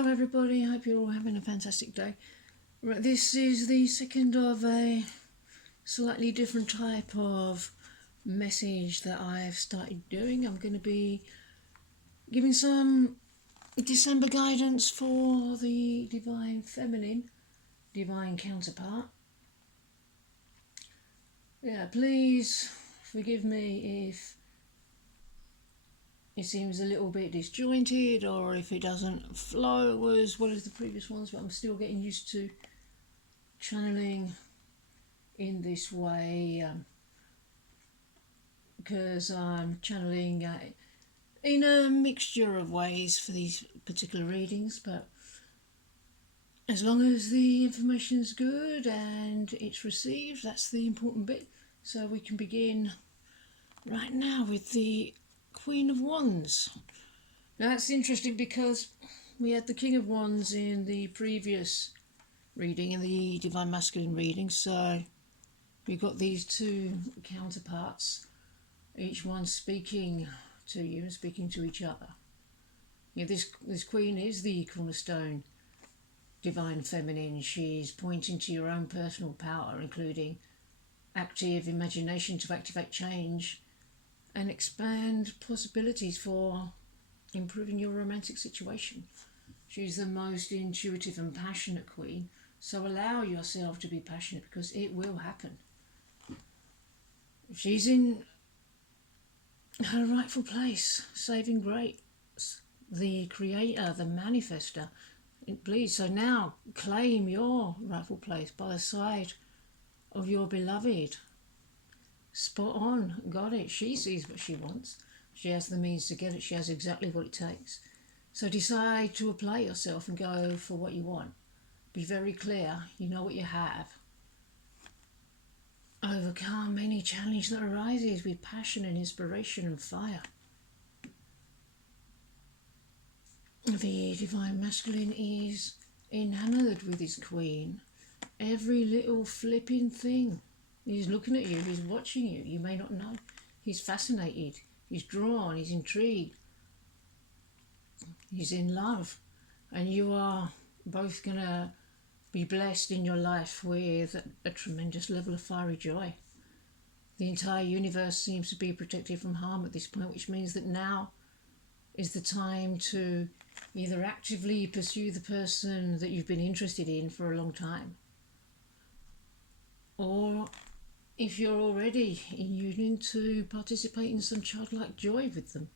Hello everybody, I hope you're all having a fantastic day. Right, this is the second of a slightly different type of message that I've started doing. I'm going to be giving some December guidance for the Divine Feminine, Divine Counterpart. Yeah, please forgive me if it seems a little bit disjointed or if it doesn't flow as well as the previous ones, but I'm still getting used to channeling in this way because I'm channeling in a mixture of ways for these particular readings, but as long as the information's good and it's received, that's the important bit. So we can begin right now with the Queen of Wands. Now that's interesting because we had the King of Wands in the previous reading, in the Divine Masculine reading, so we've got these two counterparts, each one speaking to you and speaking to each other. Yeah, this Queen is the cornerstone Divine Feminine. She's pointing to your own personal power, including active imagination to activate change and expand possibilities for improving your romantic situation. She's the most intuitive and passionate Queen, so allow yourself to be passionate because it will happen. She's in her rightful place, saving grace, the creator, the manifester. Please, so now claim your rightful place by the side of your beloved. Spot on, got it. She sees what she wants. She has the means to get it. She has exactly what it takes. So decide to apply yourself and go for what you want. Be very clear. You know what you have. Overcome any challenge that arises with passion and inspiration and fire. The Divine Masculine is enamored with his Queen. Every little flipping thing. He's looking at you, he's watching you. You may not know. He's fascinated, he's drawn, he's intrigued. He's in love. And you are both going to be blessed in your life with a tremendous level of fiery joy. The entire universe seems to be protected from harm at this point, which means that now is the time to either actively pursue the person that you've been interested in for a long time, or if you're already in union, to participate in some childlike joy with them.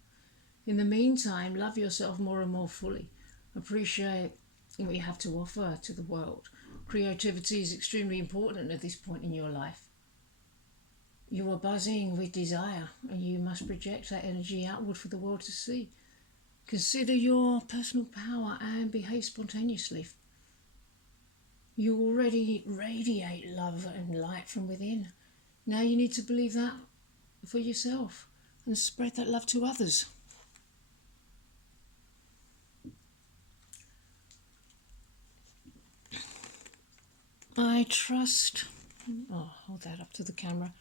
In the meantime, love yourself more and more fully. Appreciate what you have to offer to the world. Creativity is extremely important at this point in your life. You are buzzing with desire and you must project that energy outward for the world to see. Consider your personal power and behave spontaneously. You already radiate love and light from within. Now you need to believe that for yourself and spread that love to others. I trust, hold that up to the camera.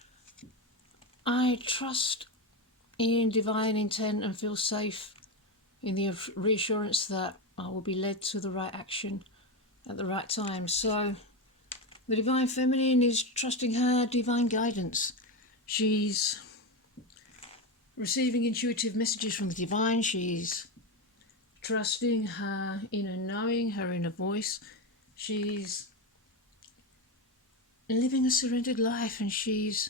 I trust in divine intent and feel safe in the reassurance that I will be led to the right action at the right time. So the Divine Feminine is trusting her divine guidance. She's receiving intuitive messages from the Divine. She's trusting her inner knowing, her inner voice. She's living a surrendered life and she's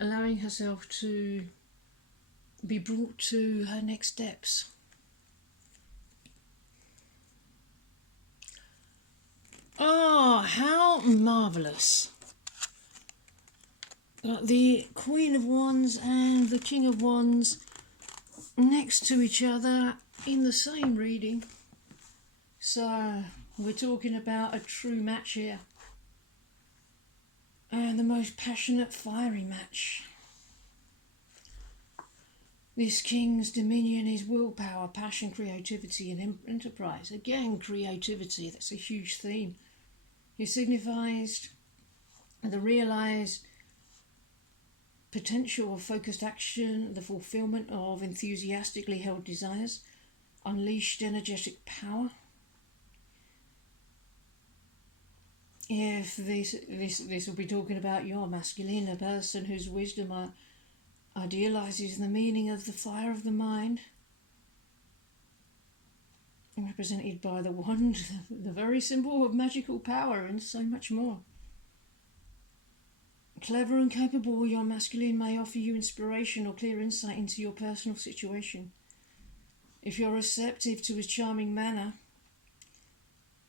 allowing herself to be brought to her next steps. Oh, how marvellous. The Queen of Wands and the King of Wands next to each other in the same reading. So we're talking about a true match here. And the most passionate, fiery match. This King's dominion is willpower, passion, creativity and enterprise. Again, creativity, that's a huge theme. It signifies the realised potential of focused action, the fulfilment of enthusiastically held desires, unleashed energetic power. If this will be talking about your masculine, a person whose wisdom idealizes the meaning of the fire of the mind, represented by the wand, the very symbol of magical power, and so much more. Clever and capable, your masculine may offer you inspiration or clear insight into your personal situation. If you're receptive to his charming manner,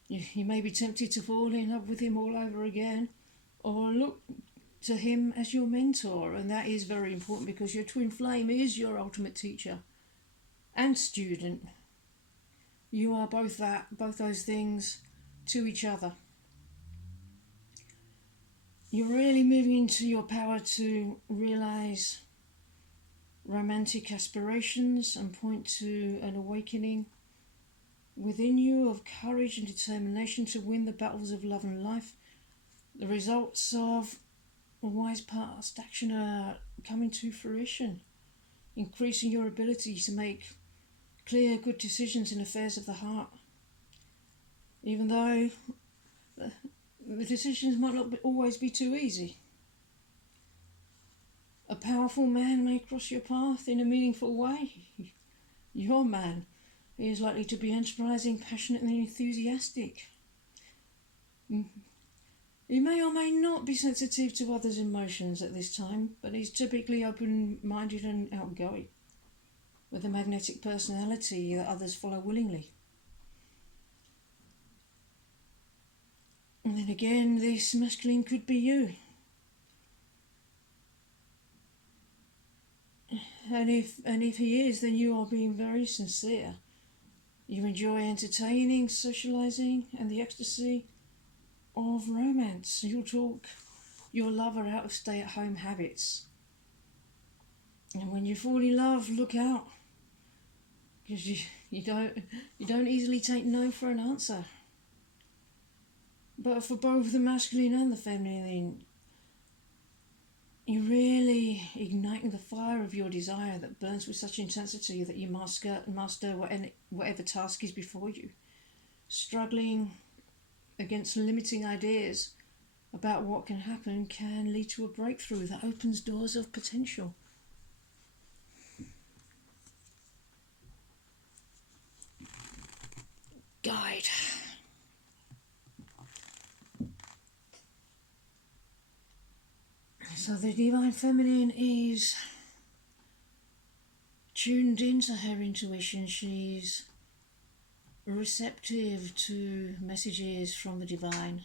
you may be tempted to fall in love with him all over again, or look to him as your mentor, and that is very important because your twin flame is your ultimate teacher and student. You are both those things to each other. You're really moving into your power to realize romantic aspirations and point to an awakening within you of courage and determination to win the battles of love and life. The results of a wise past action are coming to fruition, increasing your ability to make clear, good decisions in affairs of the heart. Even though the decisions might not always be too easy. A powerful man may cross your path in a meaningful way. Your man is likely to be enterprising, passionate and enthusiastic. He may or may not be sensitive to others' emotions at this time, but he's typically open-minded and outgoing, with a magnetic personality that others follow willingly. And then again, this masculine could be you. And if he is, then you are being very sincere. You enjoy entertaining, socializing, and the ecstasy of romance. You'll talk your lover out of stay-at-home habits. And when you fall in love, look out, because you don't easily take no for an answer. But for both the masculine and the feminine, you're really igniting the fire of your desire that burns with such intensity that you master whatever task is before you. Struggling against limiting ideas about what can happen can lead to a breakthrough that opens doors of potential. Guide. So the Divine Feminine is tuned into her intuition. She's receptive to messages from the Divine.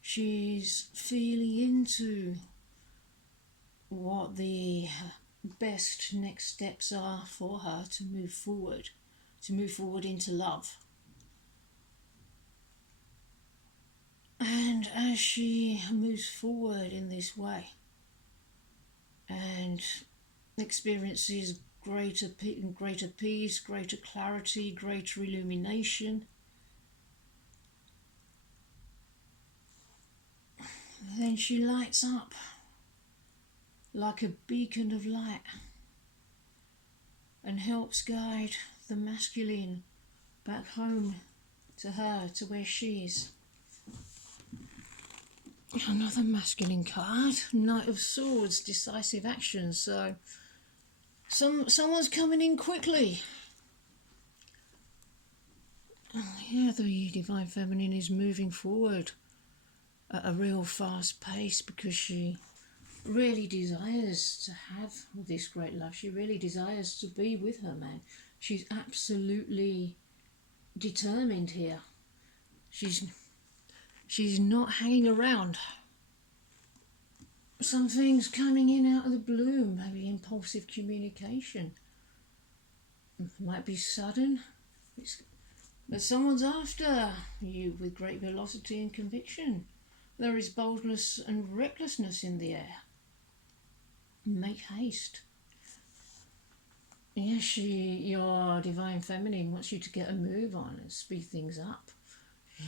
She's feeling into what the best next steps are for her to move forward into love. And as she moves forward in this way and experiences greater peace, greater clarity, greater illumination, then she lights up like a beacon of light and helps guide the masculine back home to her, to where she is. Another masculine card, Knight of Swords, decisive action. So someone's coming in quickly. Yeah, the Divine Feminine is moving forward at a real fast pace because she really desires to have this great love. She really desires to be with her man. She's absolutely determined here. She's not hanging around. Something's coming in out of the blue, maybe impulsive communication. It might be sudden, but someone's after you with great velocity and conviction. There is boldness and recklessness in the air. Make haste. Yes, your Divine Feminine wants you to get a move on and speed things up.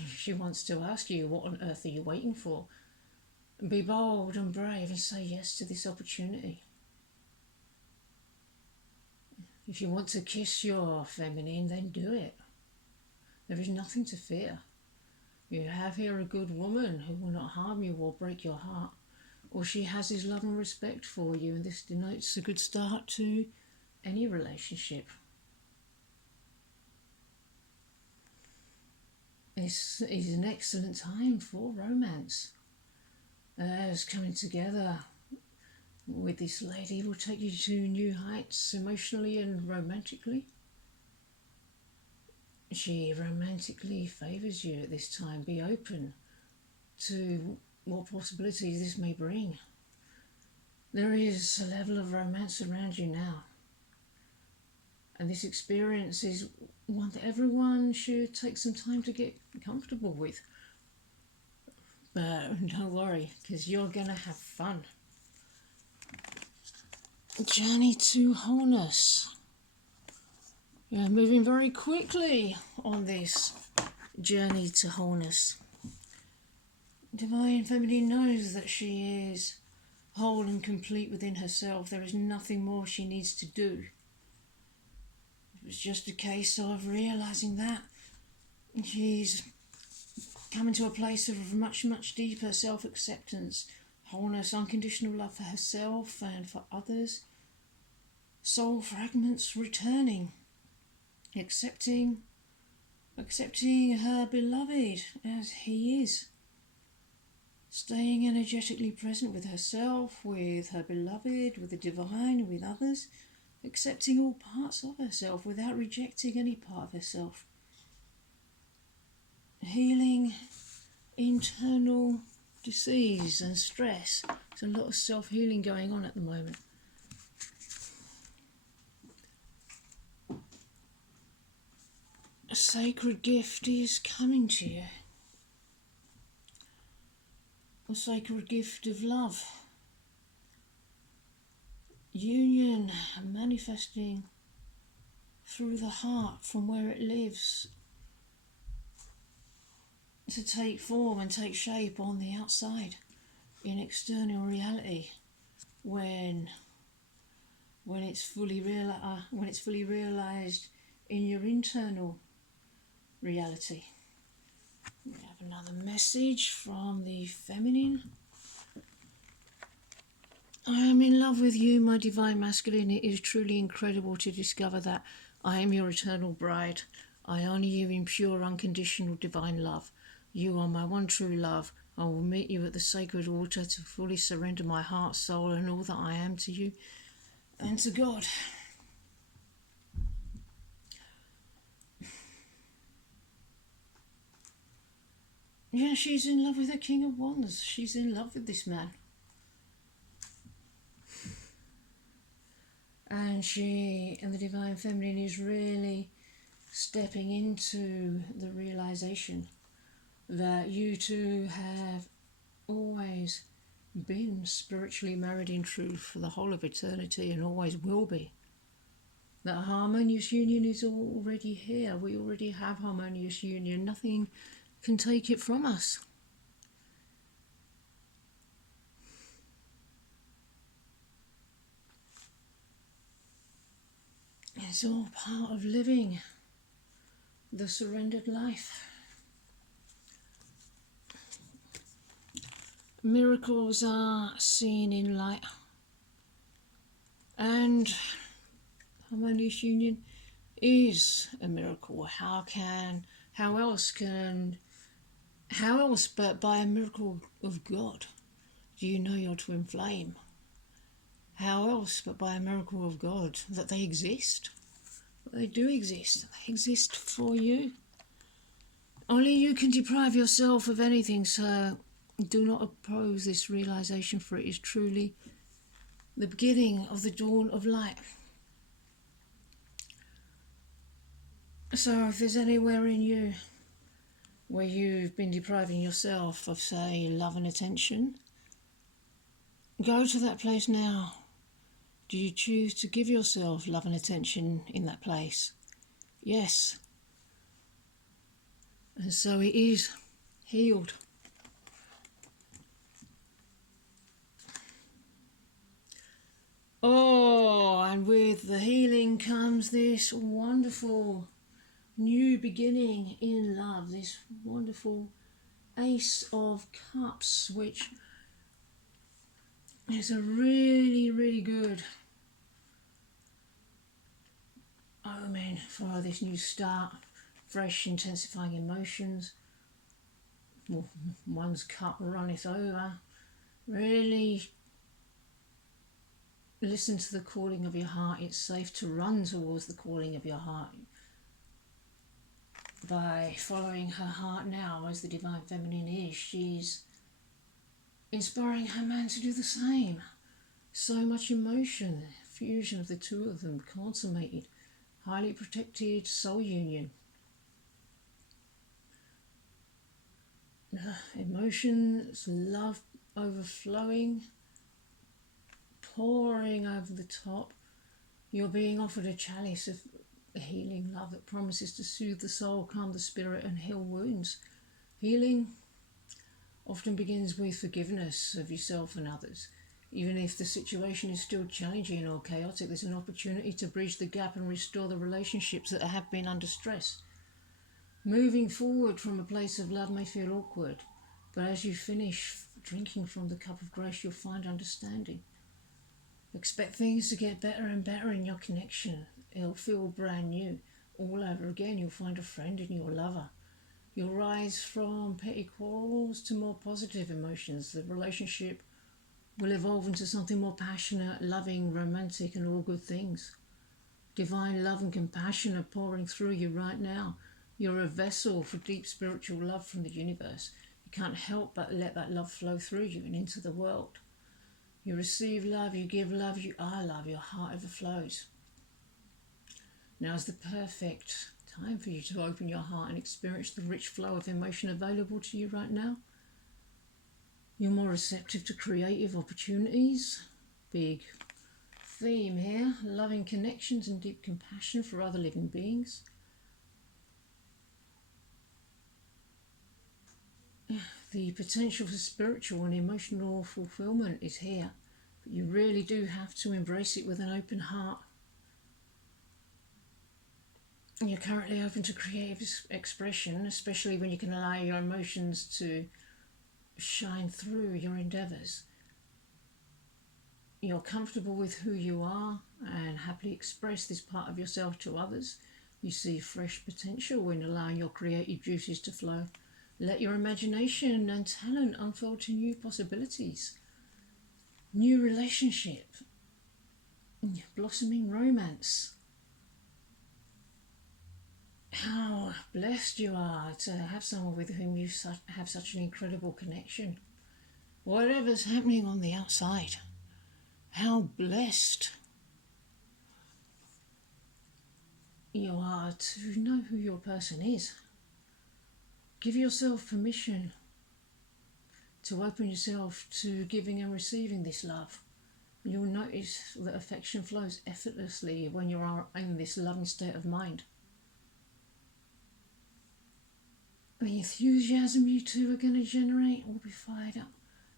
She wants to ask you, what on earth are you waiting for? Be bold and brave and say yes to this opportunity. If you want to kiss your feminine, then do it. There is nothing to fear. You have here a good woman who will not harm you or break your heart, or she has his love and respect for you, and this denotes a good start to any relationship. This is an excellent time for romance. As coming together with this lady will take you to new heights emotionally and romantically. She romantically favours you at this time. Be open to what possibilities this may bring. There is a level of romance around you now. And this experience is one that everyone should take some time to get comfortable with. But don't worry, because you're going to have fun. Journey to wholeness. You're moving very quickly on this journey to wholeness. Divine Feminine knows that she is whole and complete within herself. There is nothing more she needs to do. It was just a case of realising that she's coming to a place of much, much deeper self-acceptance, wholeness, unconditional love for herself and for others, soul fragments returning, accepting her beloved as he is, staying energetically present with herself, with her beloved, with the divine, with others, accepting all parts of herself without rejecting any part of herself. Healing internal disease and stress. There's a lot of self-healing going on at the moment. A sacred gift is coming to you. A sacred gift of love. Union manifesting through the heart from where it lives to take form and take shape on the outside in external reality when it's fully realized in your internal reality. We have another message from the feminine. I am in love with you, my divine masculine. It is truly incredible to discover that I am your eternal bride. I honour you in pure, unconditional divine love. You are my one true love. I will meet you at the sacred altar to fully surrender my heart, soul, and all that I am to you and to God. Yeah, she's in love with the King of Wands. She's in love with this man. And the Divine Feminine is really stepping into the realization that you two have always been spiritually married in truth for the whole of eternity and always will be. That harmonious union is already here. We already have harmonious union. Nothing can take it from us. It's all part of living the surrendered life. Miracles are seen in light, and harmonious union is a miracle. How else but by a miracle of God do you know your twin flame? How else but by a miracle of God that they exist? They do exist. They exist for you. Only you can deprive yourself of anything, so do not oppose this realization, for it is truly the beginning of the dawn of light. So if there's anywhere in you where you've been depriving yourself of, say, love and attention, go to that place now. Do you choose to give yourself love and attention in that place? Yes. And so it is healed. Oh, and with the healing comes this wonderful new beginning in love, this wonderful Ace of Cups, which is a really, really good omen for this new start. Fresh, intensifying emotions. One's cup runneth over. Really listen to the calling of your heart. It's safe to run towards the calling of your heart by following her heart now, as the Divine Feminine is. She's inspiring her man to do the same. So much emotion, fusion of the two of them, consummated, highly protected soul union. Emotions, love overflowing, pouring over the top. You're being offered a chalice of healing love that promises to soothe the soul, calm the spirit, and heal wounds. Healing often begins with forgiveness of yourself and others. Even if the situation is still challenging or chaotic, there's an opportunity to bridge the gap and restore the relationships that have been under stress. Moving forward from a place of love may feel awkward, but as you finish drinking from the cup of grace, you'll find understanding. Expect things to get better and better in your connection. It'll feel brand new. All over again, you'll find a friend in your lover. You'll rise from petty quarrels to more positive emotions. The relationship will evolve into something more passionate, loving, romantic, and all good things. Divine love and compassion are pouring through you right now. You're a vessel for deep spiritual love from the universe. You can't help but let that love flow through you and into the world. You receive love, you give love, you are love, your heart overflows. Now is the perfect time for you to open your heart and experience the rich flow of emotion available to you right now. You're more receptive to creative opportunities. Big theme here, loving connections and deep compassion for other living beings. The potential for spiritual and emotional fulfillment is here, but you really do have to embrace it with an open heart. You're currently open to creative expression, especially when you can allow your emotions to shine through your endeavours. You're comfortable with who you are and happily express this part of yourself to others. You see fresh potential in allowing your creative juices to flow. Let your imagination and talent unfold to new possibilities. New relationship, blossoming romance. How blessed you are to have someone with whom you have such an incredible connection. Whatever's happening on the outside, how blessed you are to know who your person is. Give yourself permission to open yourself to giving and receiving this love. You'll notice that affection flows effortlessly when you are in this loving state of mind. The enthusiasm you two are going to generate will be fired up.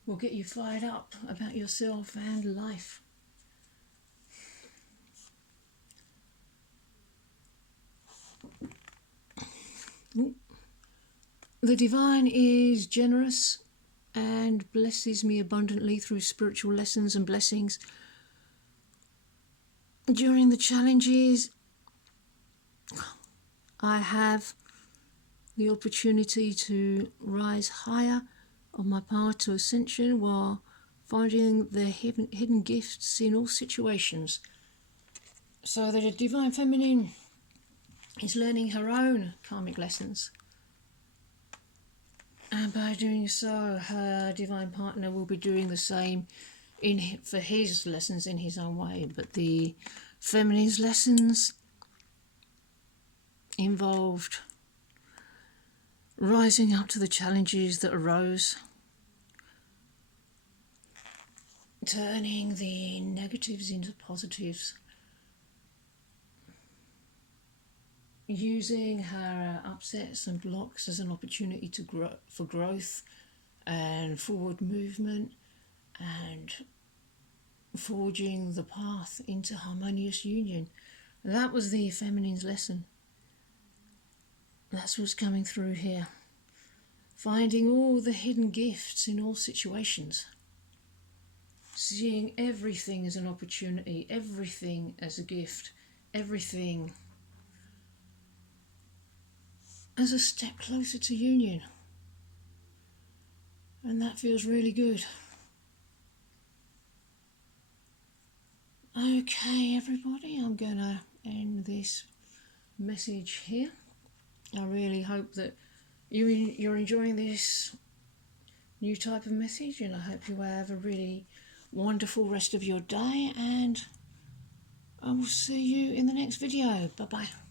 Will get you fired up about yourself and life. The divine is generous and blesses me abundantly through spiritual lessons and blessings. During the challenges, I have the opportunity to rise higher on my path to ascension while finding the hidden gifts in all situations. So that a Divine Feminine is learning her own karmic lessons. And by doing so, her divine partner will be doing the same for his lessons in his own way. But the feminine's lessons involved rising up to the challenges that arose, turning the negatives into positives, using her upsets and blocks as an opportunity to for growth and forward movement, and forging the path into harmonious union. That was the feminine's lesson. That's what's coming through here. finding all the hidden gifts in all situations, seeing everything as an opportunity, everything as a gift, everything as a step closer to union. And that feels really good. Okay, everybody, I'm going to end this message here. I really hope that you're enjoying this new type of message, and I hope you have a really wonderful rest of your day, and I will see you in the next video. Bye bye.